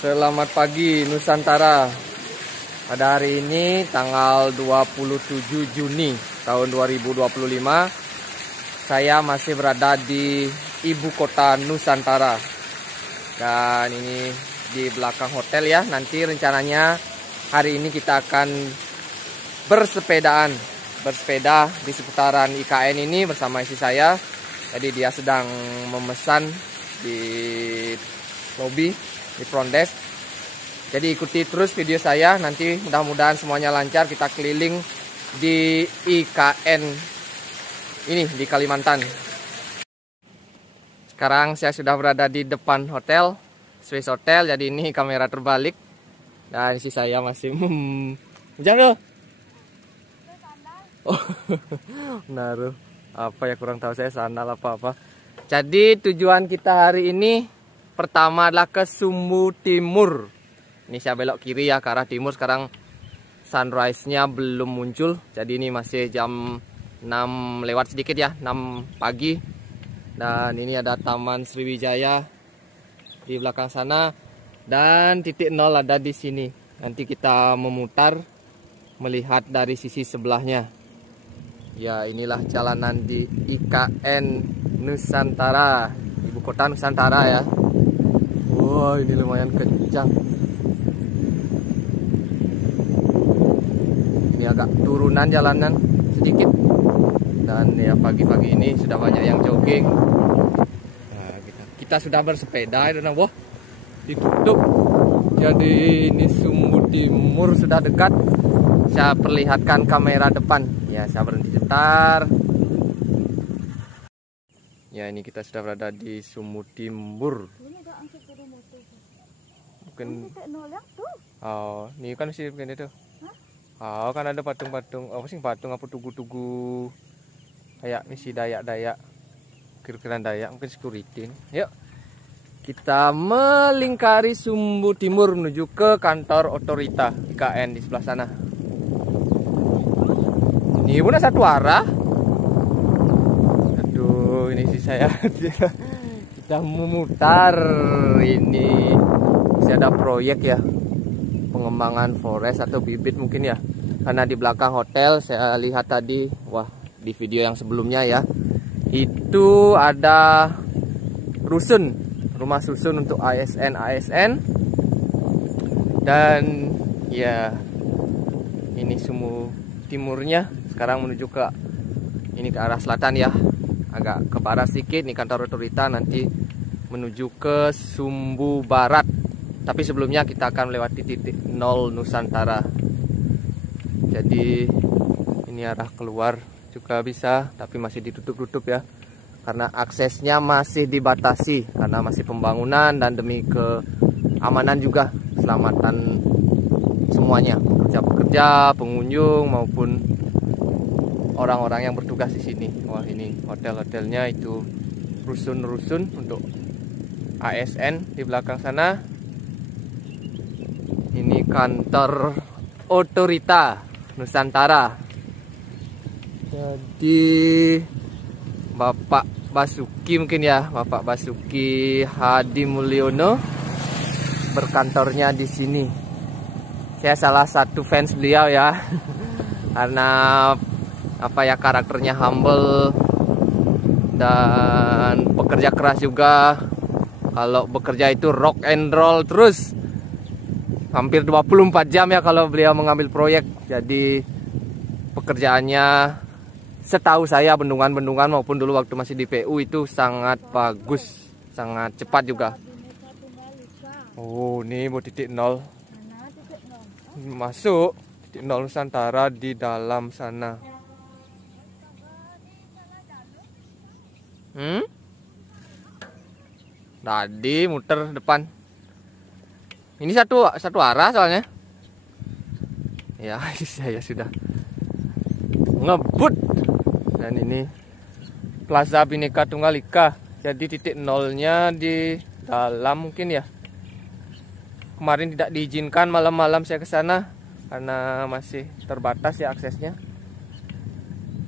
Selamat pagi Nusantara. Pada hari ini tanggal 27 Juni tahun 2025, saya masih berada di ibu kota Nusantara. Dan ini di belakang hotel ya. Nanti rencananya hari ini kita akan bersepeda di seputaran IKN ini bersama istri saya. Jadi dia sedang memesan di lobby, di front desk. Jadi ikuti terus video saya, nanti mudah-mudahan semuanya lancar. Kita keliling di IKN ini di Kalimantan. Sekarang saya sudah berada di depan hotel, Swiss Hotel. Jadi ini kamera terbalik. Dan isi saya masih jangan. Oh, naruh apa ya, kurang tahu saya sandal apa-apa. Jadi tujuan kita hari ini pertama adalah ke Sumbu Timur. Ini saya belok kiri ya ke arah timur. Sekarang sunrise-nya belum muncul. Jadi ini masih jam 6 lewat sedikit ya, 6 pagi. Dan ini ada Taman Sriwijaya di belakang sana. Dan titik nol ada di sini. Nanti kita memutar melihat dari sisi sebelahnya. Ya, inilah jalanan di IKN Nusantara, ibu kota Nusantara ya. Wow, ini lumayan kencang. Ini agak turunan jalanan sedikit. Dan ya pagi-pagi ini sudah banyak yang jogging. Nah, kita sudah bersepeda dan wah, ditutup. Jadi ini Sumbu Timur sudah dekat. Saya perlihatkan kamera depan. Ya, saya berhenti sebentar. Ya, ini kita sudah berada di Sumbu Timur. Bukan. Oh, ini kan masih bukan itu. Oh, kan ada patung-patung. Oh, sih patung apa tugu-tugu. Kayak misi Dayak-Dayak. Kira-kira Dayak, mungkin security. Yuk. Kita melingkari Sumbu Timur menuju ke kantor otorita IKN di sebelah sana. Ini pun satu arah. Aduh, ini sih saya. Kita memutar. Ini masih ada proyek ya, pengembangan forest atau bibit mungkin ya. Karena di belakang hotel saya lihat tadi, wah di video yang sebelumnya ya, itu ada rusun, rumah susun untuk ASN. Dan ya ini Sumbu Timurnya. Sekarang menuju ke ini ke arah selatan ya, agak ke barat sedikit. Ini kantor otorita, nanti menuju ke Sumbu Barat. Tapi sebelumnya kita akan melewati titik nol Nusantara. Jadi ini arah keluar juga bisa, tapi masih ditutup-tutup ya, karena aksesnya masih dibatasi karena masih pembangunan dan demi keamanan juga, keselamatan semuanya, pekerja-pekerja, pengunjung maupun orang-orang yang bertugas di sini. Wah, ini hotel-hotelnya, itu rusun-rusun untuk ASN di belakang sana. Ini kantor otorita Nusantara. Jadi Bapak Basuki mungkin ya, Bapak Basuki Hadi Mulyono berkantornya di sini. Saya salah satu fans beliau ya. Karena apa ya, karakternya humble dan bekerja keras juga. Kalau bekerja itu rock and roll terus. Hampir 24 jam ya kalau beliau mengambil proyek. Jadi pekerjaannya setahu saya bendungan-bendungan maupun dulu waktu masih di PU itu sangat bagus, sangat cepat juga. Oh, ini mau titik nol. Masuk titik nol Nusantara di dalam sana. Tadi muter depan. Ini satu arah soalnya. Ya, saya sudah ngebut. Dan ini Plaza Bhinneka Tunggal Ika. Jadi titik nolnya di dalam mungkin ya. Kemarin tidak diizinkan malam-malam saya ke sana karena masih terbatas ya aksesnya.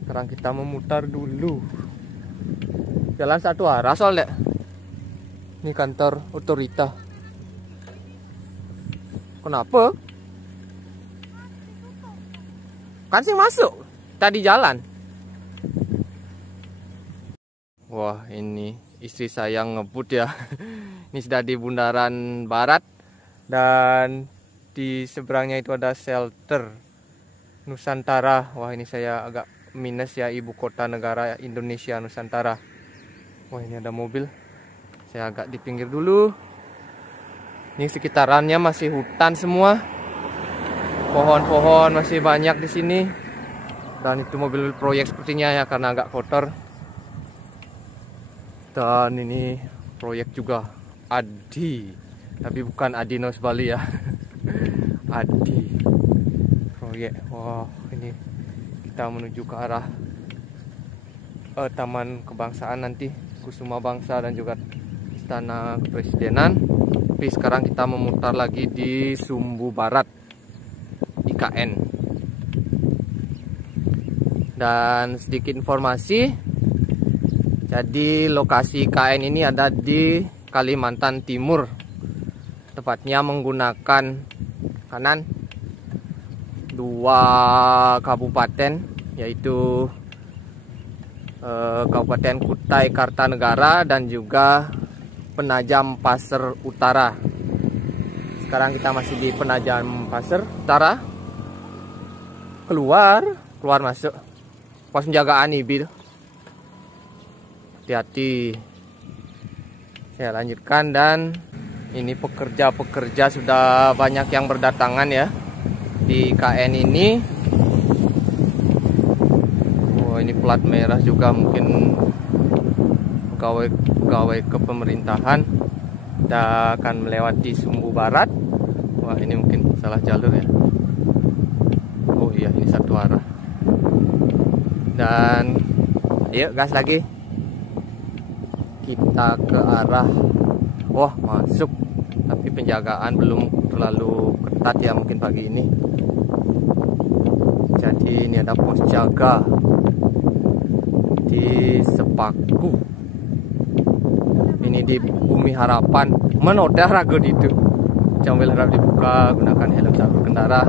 Sekarang kita memutar dulu. Jalan satu arah soalnya. Ini kantor otorita. Kenapa? Kan sih masuk tadi jalan. Wah, ini istri saya ngebut ya. Ini sudah di Bundaran Barat dan di seberangnya itu ada shelter Nusantara. Wah, ini saya agak minus ya, ibu kota negara Indonesia Nusantara. Wah, ini ada mobil. Saya agak di pinggir dulu. Ini sekitarannya masih hutan semua. Pohon-pohon masih banyak di sini. Dan itu mobil proyek sepertinya ya, karena agak kotor. Dan ini proyek juga Adi, tapi bukan Adinos Bali ya. Adi proyek. Wah, ini kita menuju ke arah Taman Kebangsaan nanti, Kusuma Bangsa dan juga Istana Kepresidenan. Tapi sekarang kita memutar lagi di Sumbu Barat IKN. Dan sedikit informasi, jadi lokasi IKN ini ada di Kalimantan Timur, tepatnya menggunakan kanan 2 kabupaten, yaitu Kabupaten Kutai Kartanegara dan juga Penajam Pasir Utara. Sekarang kita masih di Penajam Pasir Utara. Keluar masuk pos penjagaan IBI. Hati-hati. Saya lanjutkan, dan ini pekerja-pekerja sudah banyak yang berdatangan ya di KN ini. Oh, ini plat merah juga, mungkin pegawai kepemerintahan. Kita akan melewati Sumbu Barat. Wah, ini mungkin salah jalur ya. Oh iya, ini satu arah. Dan ayo gas lagi. Kita ke arah, wah masuk, tapi penjagaan belum terlalu ketat ya mungkin pagi ini. Jadi ini ada pos jaga di Sepaku. Ini di Bumi Harapan, menodar ragu itu. Sambil harap dibuka, gunakan helm saat berkendara.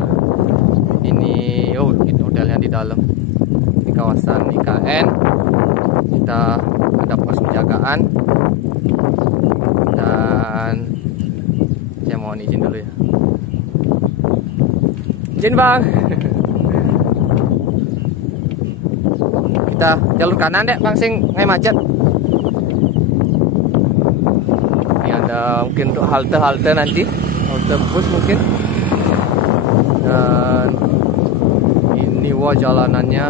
Ini oh, itu hotelnya di dalam. Di kawasan IKN. Kita ada pos penjagaan, dan saya mohon izin dulu ya. Izin bang. Kita jalur kanan dek bang, sing ngai macet. Ini ada mungkin untuk halte nanti, halte bus mungkin. Dan ini wah jalanannya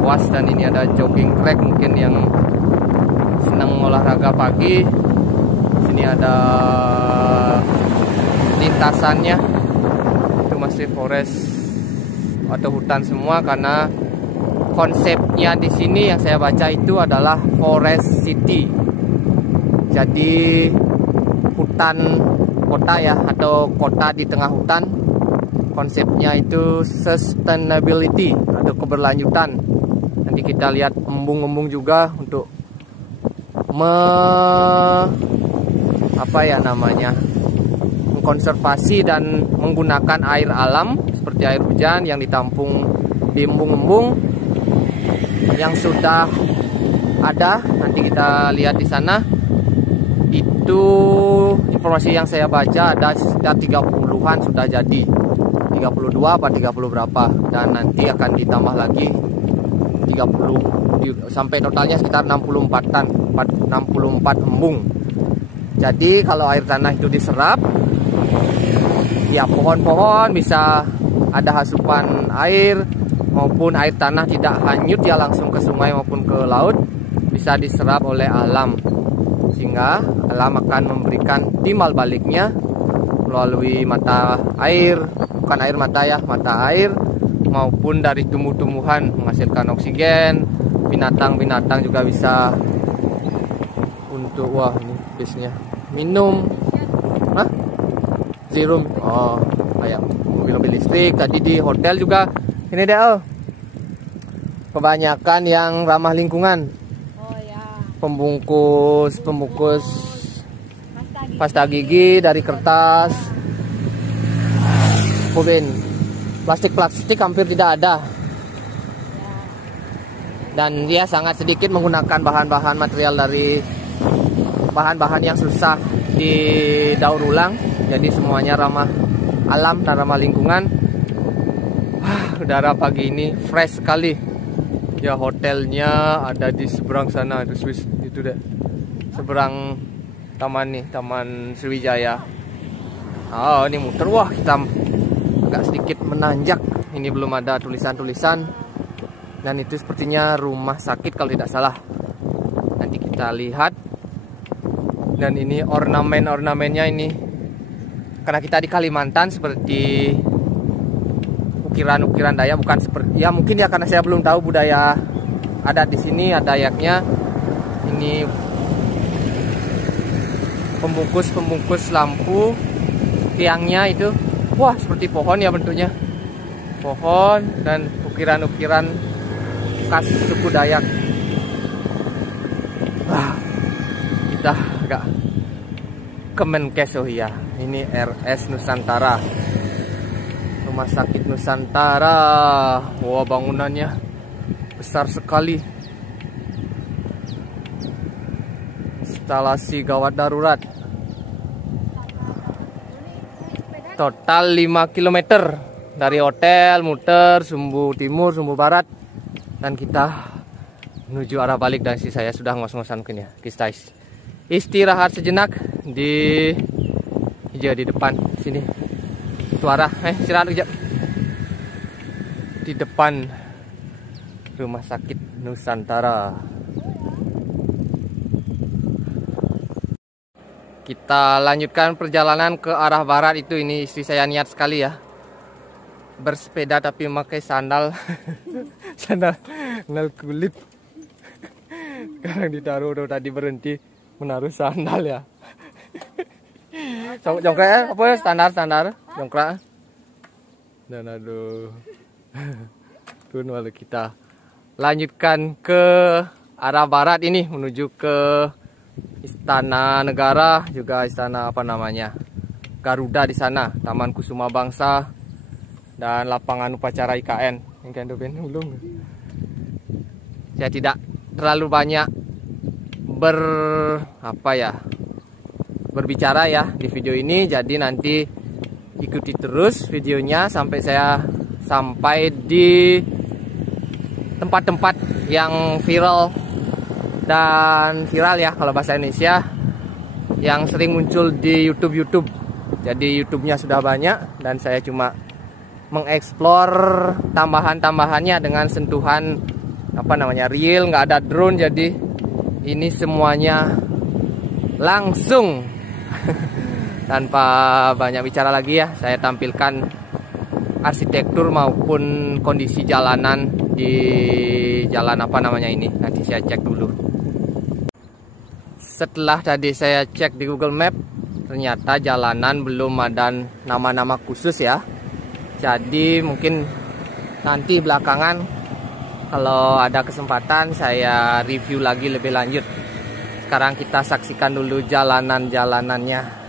luas, dan ini ada jogging track mungkin yang senang olahraga pagi. Sini ada lintasannya, itu masih forest atau hutan semua, karena konsepnya di sini yang saya baca itu adalah forest city. Jadi hutan kota ya, atau kota di tengah hutan. Konsepnya itu sustainability atau keberlanjutan. Nanti kita lihat embung-embung juga untuk mengkonservasi dan menggunakan air alam seperti air hujan yang ditampung di embung-embung yang sudah ada. Nanti kita lihat di sana. Itu informasi yang saya baca, ada sekitar 30-an sudah jadi, 32 apa 30 berapa, dan nanti akan ditambah lagi 30 sampai totalnya sekitar 64 embung. Jadi kalau air tanah itu diserap, ya pohon-pohon bisa ada hasupan air, maupun air tanah tidak hanyut ya langsung ke sungai maupun ke laut, bisa diserap oleh alam, sehingga alam akan memberikan timbal baliknya melalui mata air, bukan air mata ya, mata air, maupun dari tumbuh-tumbuhan menghasilkan oksigen. Binatang-binatang juga bisa untuk, wah ini bisnya minum, serum, oh kayak mobil-mobil listrik. Tadi di hotel juga ini deh, kebanyakan yang ramah lingkungan. Oh ya. Pembungkus pasta gigi dari kertas. Boben. Plastik hampir tidak ada. Dan dia sangat sedikit menggunakan bahan-bahan material dari bahan-bahan yang susah didaur ulang. Jadi semuanya ramah alam dan ramah lingkungan. Udara pagi ini fresh sekali. Ya, hotelnya ada di seberang sana, di Swiss itu deh. Seberang taman nih, Taman Sriwijaya. Oh, ini muter. Wah, kita agak sedikit menanjak. Ini belum ada tulisan-tulisan. Dan itu sepertinya rumah sakit kalau tidak salah. Nanti kita lihat. Dan ini ornamen-ornamennya ini. Karena kita di Kalimantan, seperti ukiran-ukiran Dayak, bukan seperti ya mungkin ya karena saya belum tahu budaya adat di sini, ada Dayaknya. Ini pembungkus lampu, tiangnya itu, wah seperti pohon ya bentuknya, pohon dan ukiran-ukiran khas suku Dayak. Kita agak Kemenkes. Oh iya, ini RS Nusantara, Rumah Sakit Nusantara. Wah, bangunannya besar sekali. Instalasi gawat darurat. Total 5 km dari hotel, muter Sumbu Timur, Sumbu Barat, dan kita menuju arah balik. Dan saya sudah ngos-ngosan mungkin ya. Kita istirahat sejenak di depan sini. Suara istirahat aja di depan Rumah Sakit Nusantara. Kita lanjutkan perjalanan ke arah barat itu. Ini istri saya niat sekali ya, bersepeda tapi memakai sandal sandal kulit. Sekarang ditaruh, udah tadi berhenti menaruh sandal ya. Jongkrak apa ya, standar jongkrak. Dan aduh. Tuh, lalu kita lanjutkan ke arah barat ini menuju ke Istana Negara, juga istana apa namanya, Garuda di sana, Taman Kusuma Bangsa, dan lapangan upacara IKN. Saya tidak terlalu banyak berbicara ya di video ini, jadi nanti ikuti terus videonya sampai saya sampai di tempat-tempat yang viral ya kalau bahasa Indonesia, yang sering muncul di YouTube. Jadi YouTube-nya sudah banyak dan saya cuma mengeksplor tambahan-tambahannya dengan sentuhan real, nggak ada drone. Jadi ini semuanya langsung tanpa banyak bicara lagi ya, saya tampilkan arsitektur maupun kondisi jalanan di jalan ini. Nanti saya cek dulu. Setelah tadi saya cek di Google Map, ternyata jalanan belum ada nama-nama khusus ya. Jadi mungkin nanti belakangan kalau ada kesempatan saya review lagi lebih lanjut. Sekarang kita saksikan dulu jalanan-jalanannya.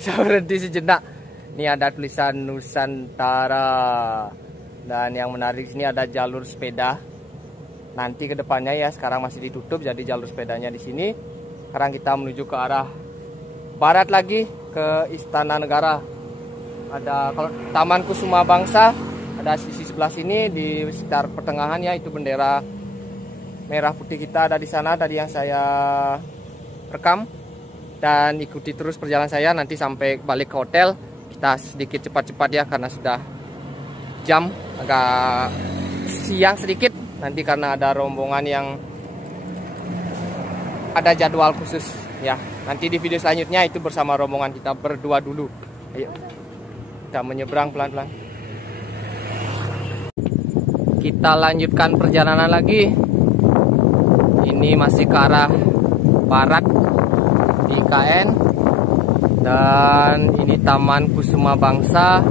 Saya berhenti sejenak. Ini ada tulisan Nusantara. Dan yang menarik sini ada jalur sepeda. Nanti ke depannya ya, sekarang masih ditutup jadi jalur sepedanya di sini. Sekarang kita menuju ke arah barat lagi ke Istana Negara. Ada kalau Taman Kusuma Bangsa, ada sisi sebelah sini di sekitar pertengahan ya, itu bendera merah putih kita ada di sana tadi yang saya rekam. Dan ikuti terus perjalanan saya nanti sampai balik ke hotel. Kita sedikit cepat-cepat ya karena sudah jam agak siang sedikit. Nanti karena ada rombongan yang ada jadwal khusus ya. Nanti di video selanjutnya itu bersama rombongan kita berdua dulu. Ayo kita menyeberang pelan-pelan. Kita lanjutkan perjalanan lagi. Ini masih ke arah barat di IKN. Dan ini Taman Kusuma Bangsa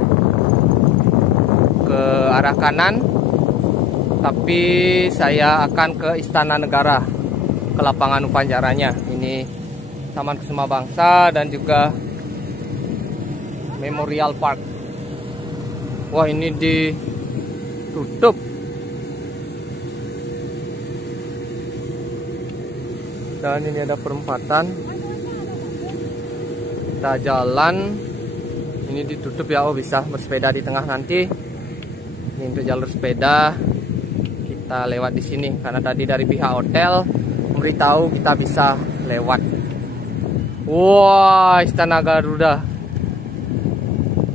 ke arah kanan. Tapi saya akan ke Istana Negara, ke lapangan upacaranya. Ini Taman Kusuma Bangsa dan juga Memorial Park. Wah, ini ditutup. Dan ini ada perempatan. Kita jalan. Ini ditutup ya. Oh, bisa bersepeda di tengah nanti. Ini untuk jalur sepeda. Kita lewat di sini karena tadi dari pihak hotel memberitahu kita bisa lewat. Wah, Istana Garuda.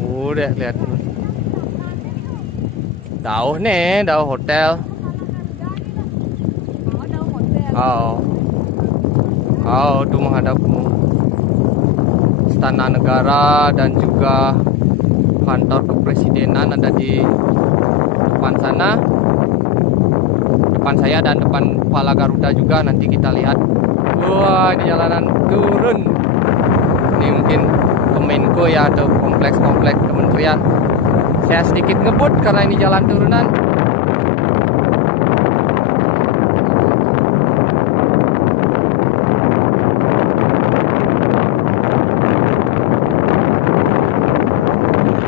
Udah lihat. Jauh nih, jauh hotel. Oh, tuh menghadapmu. Istana Negara dan juga kantor kepresidenan ada di depan sana. Depan saya dan depan kepala Garuda juga nanti kita lihat. Wah, di jalanan turun. Ini mungkin Kemenko ya atau kompleks-kompleks kementerian. Saya sedikit ngebut karena ini jalan turunan.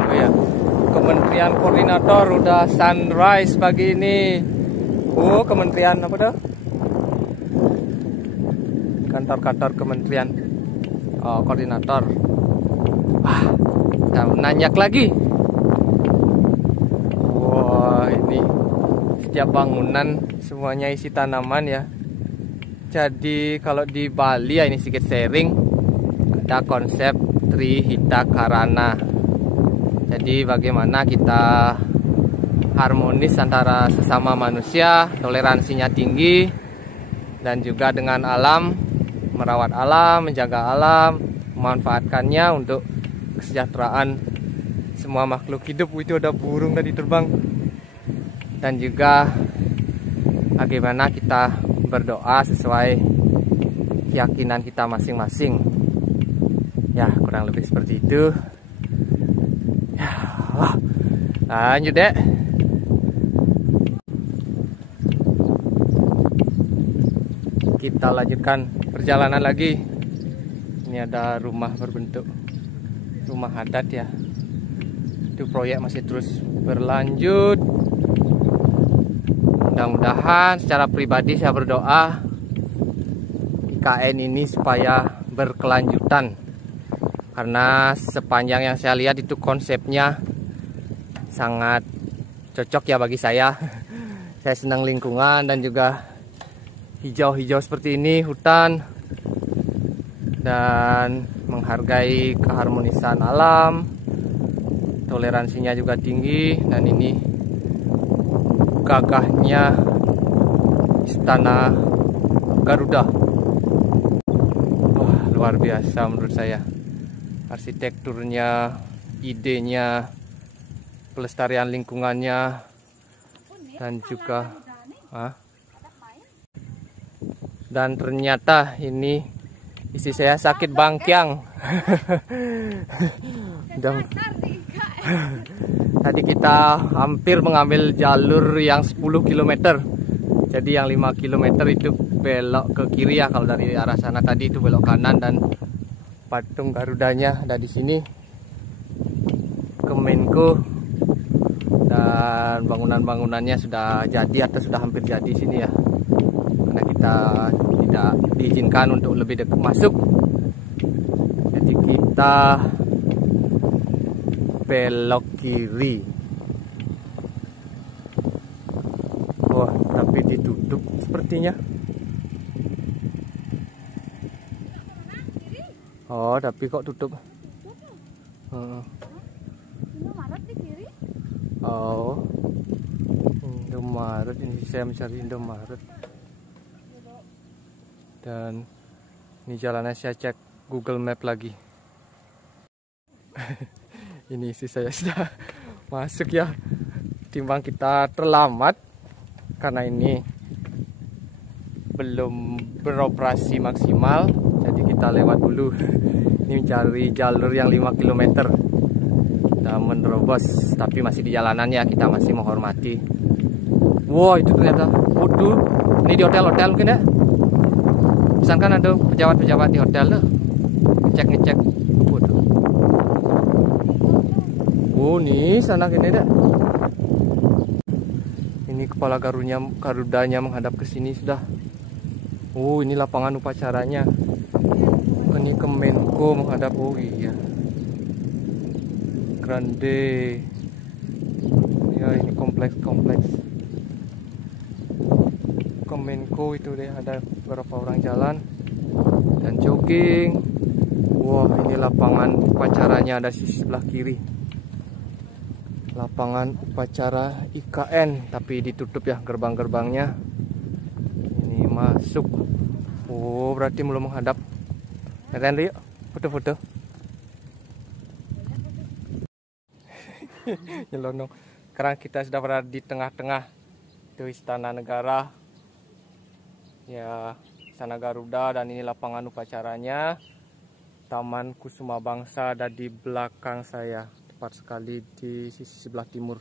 Oh ya, Kementerian Koordinator udah sunrise pagi ini. Oh, kementerian apa dah? Kantor-kantor kementerian. Oh, koordinator. Wah, kita nanyak lagi. Wah, ini setiap bangunan semuanya isi tanaman ya. Jadi kalau di Bali ya, ini sedikit sharing, ada konsep Trihita Karana. Jadi bagaimana kita harmonis antara sesama manusia, toleransinya tinggi, dan juga dengan alam, merawat alam, menjaga alam, memanfaatkannya untuk kesejahteraan semua makhluk hidup. Itu ada burung tadi terbang. Dan juga bagaimana kita berdoa sesuai keyakinan kita masing-masing. Ya, kurang lebih seperti itu. Ya, lanjut deh. Kita lanjutkan perjalanan lagi. Ini ada rumah berbentuk rumah adat ya. Itu proyek masih terus berlanjut. Mudah-mudahan secara pribadi saya berdoa IKN ini supaya berkelanjutan. Karena sepanjang yang saya lihat itu konsepnya sangat cocok ya bagi saya. Saya senang lingkungan dan juga hijau-hijau seperti ini, hutan, dan menghargai keharmonisan alam, toleransinya juga tinggi. Dan ini gagahnya Istana Garuda. Wah, luar biasa menurut saya. Arsitekturnya, idenya, pelestarian lingkungannya, dan juga dan ternyata ini isi saya sakit bangkiang. Tadi kita hampir mengambil jalur yang 10 km. Jadi yang 5 km itu belok ke kiri ya. Kalau dari arah sana tadi itu belok kanan. Dan patung Garudanya ada di sini. Kemenko, dan bangunan-bangunannya sudah jadi atau sudah hampir jadi sini ya. Karena kita tidak diizinkan untuk lebih dekat masuk. Jadi kita belok kiri. Wah, tapi ditutup sepertinya. Oh, tapi kok tutup? Indomaret di kiri. Oh, Indomaret. Ini saya mencari Indomaret. Dan ini jalannya saya cek Google Map lagi. Ini isi saya sudah masuk ya. Timbang kita terlambat karena ini belum beroperasi maksimal, jadi kita lewat dulu. Ini mencari jalur yang 5 km. Kita menerobos, tapi masih di jalanan ya, kita masih menghormati. Wow, itu ternyata waduh, ini di hotel-hotel mungkin ya. Misalkan ada pejabat-pejabat di hotel tuh ngecek. Waduh. Oh, nih sana gini deh. Ini kepala Garudanya menghadap ke sini sudah. Oh, ini lapangan upacaranya. Ini Kemenko menghadap. Oh iya. Grande. Ya, ini kompleks. Kemenko itu deh, ada beberapa orang jalan dan jogging. Wah, ini lapangan upacaranya ada di sebelah kiri. Lapangan upacara IKN, tapi ditutup ya gerbang-gerbangnya. Ini masuk. Oh, berarti belum menghadap. Lihat yuk, foto-foto. Nyelonong. Sekarang kita sudah berada di tengah-tengah. Itu Istana Negara. Ya, Istana Garuda, dan ini lapangan upacaranya. Taman Kusuma Bangsa ada di belakang saya, tepat sekali di sisi sebelah timur.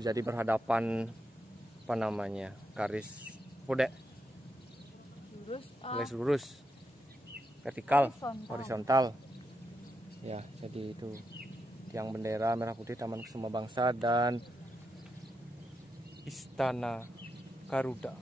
Jadi berhadapan apa namanya? Garis podek. Garis lurus. Vertikal, horizontal. Ya, jadi itu tiang bendera merah putih Taman Kusuma Bangsa dan Istana Garuda.